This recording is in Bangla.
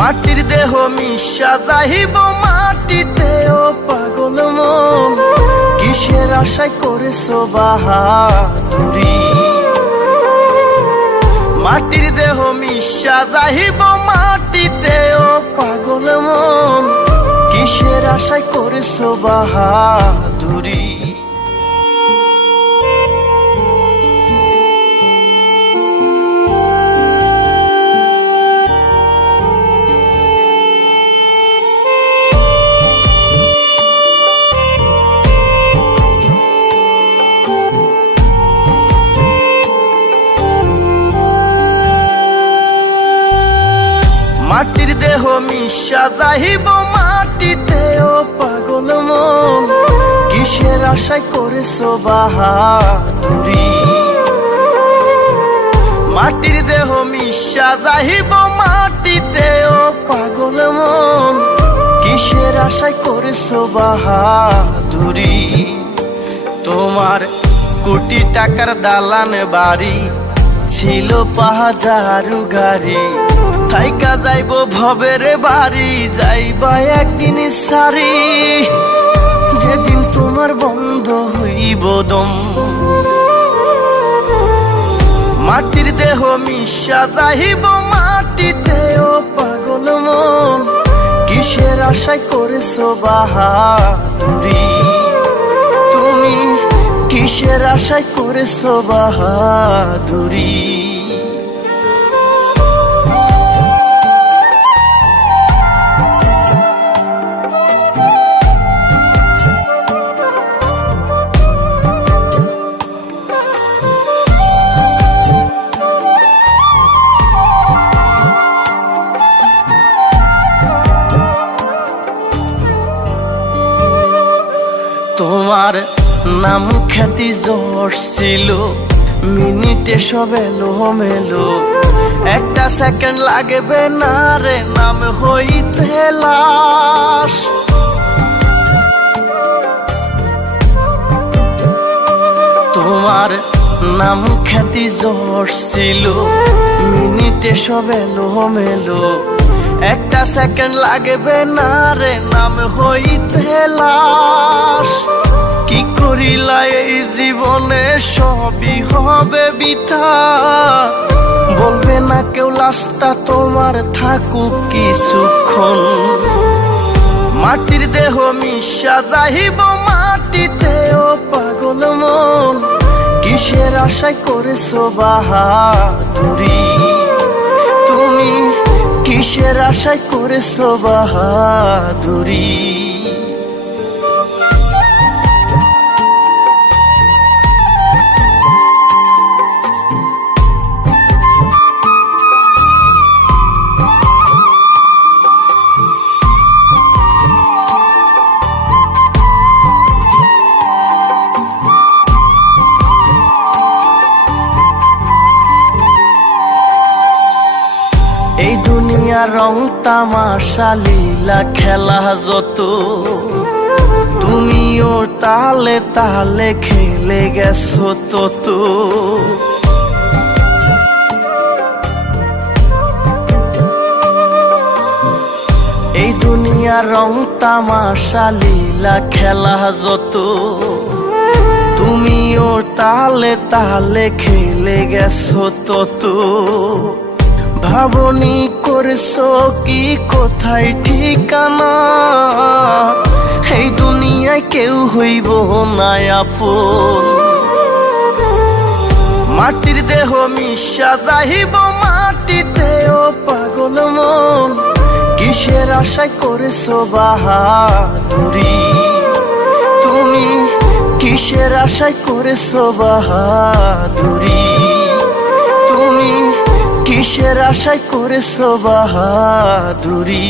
মাটির দেহ মিশা যাইব মাটিতে, ও পাগল মন কিসের আশায় করেছো বাহাদুরি। মাটির দেহ মিশা যাইব মাটিতে, ও পাগল মন কিসের আশায় করেছো বাহাদুরি। মাটির দেহ মিশা যাইব মাটিতে, ও পাগল মন কিসের আশায় করেছো বাহাদুরি। মাটির দেহ মিশা যাইব মাটিতে, ও পাগল মন কিসের আশায় করেছো বাহাদুরি। তোমার কোটি টাকার দালান বাড়ি ছিল পাহাজারু গাড়ি, থাইকা যাইব ভবের বাড়ি যাইবা একদিন সারি। যেদিন তোমার বন্ধ হইব দম, মাটির দেহ মিশা যাইব মাটিতে, ও পাগল মন কিসের আশায় করেছো বাহাদুরি। তুমি কিসের আশায় করেছো বাহাদুরি। তোমার নাম খ্যাতি যশ ছিল, মিনিটে সব এলো মেলো, একটা সেকেন্ড লাগবে না রে নাম হইতে লাশ। তোমার নাম খ্যাতি যশ ছিল, মিনিটে সব এলো মেলো, একটা সেকেন্ড লাগবে না রে নাম হইতে লাশ। কি করিলা এই জীবনে সবই হবে বৃথা, বলবে না কেউ লাশটা তোমার থাকুক কিছুক্ষণ। মাটির দেহ মিশা যাইব মাটিতে, ও পাগল মন কিসের আশায় করেছো বাহাদুরি। তুমি কিসের আশায় করেছো বাহাদুরি। এই দুনিয়া রং তামাশা লীলা খেলা যত, তুমিও তালে তালে খেলে গেছো তত। এই দুনিয়া রং তামাশা লীলা খেলা যত, তুমিও তালে তালে খেলে গেছো তত। ভাবনি করছো কি কোথায় ঠিকানা, এই দুনিয়ায় কেউ হইব না আপন। মাটির দেহ মিশা যাইব মাটিতে, ও পাগল মন কিসের আশায় করেছো বাহাদুরি। তুমি কিসের আশায় করেছো বাহাদুরি। তুমি কিসের আশায় করেছো বাহাদুরি।